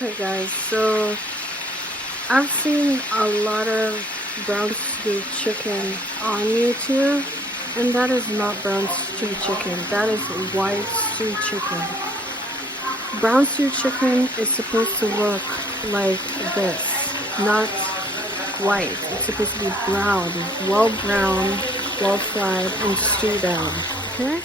Okay guys, so I've seen a lot of brown stew chicken on YouTube, and that is not brown stew chicken, that is white stew chicken. Brown stew chicken is supposed to look like this, not white. It's supposed to be brown, well fried, and stewed down, okay?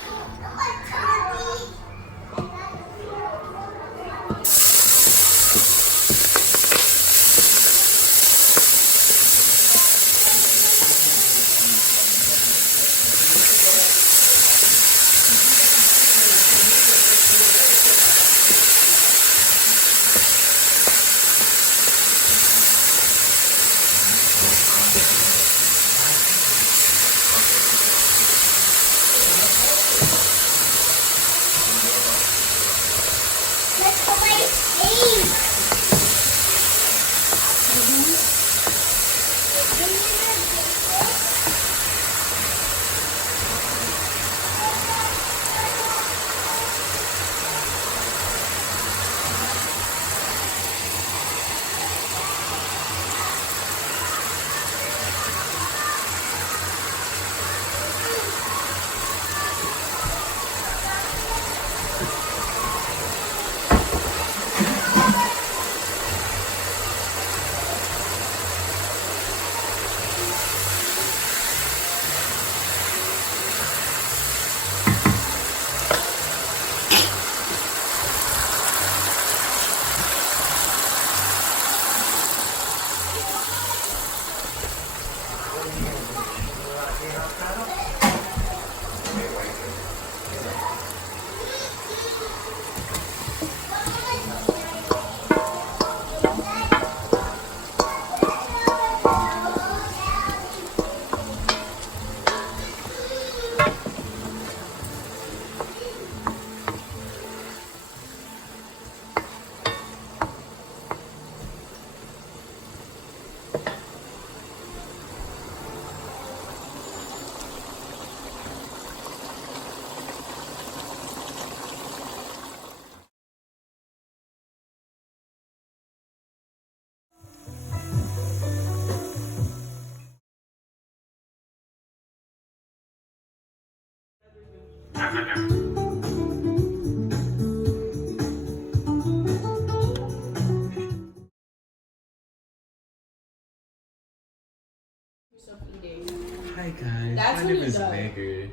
Hi guys, my name is Megger.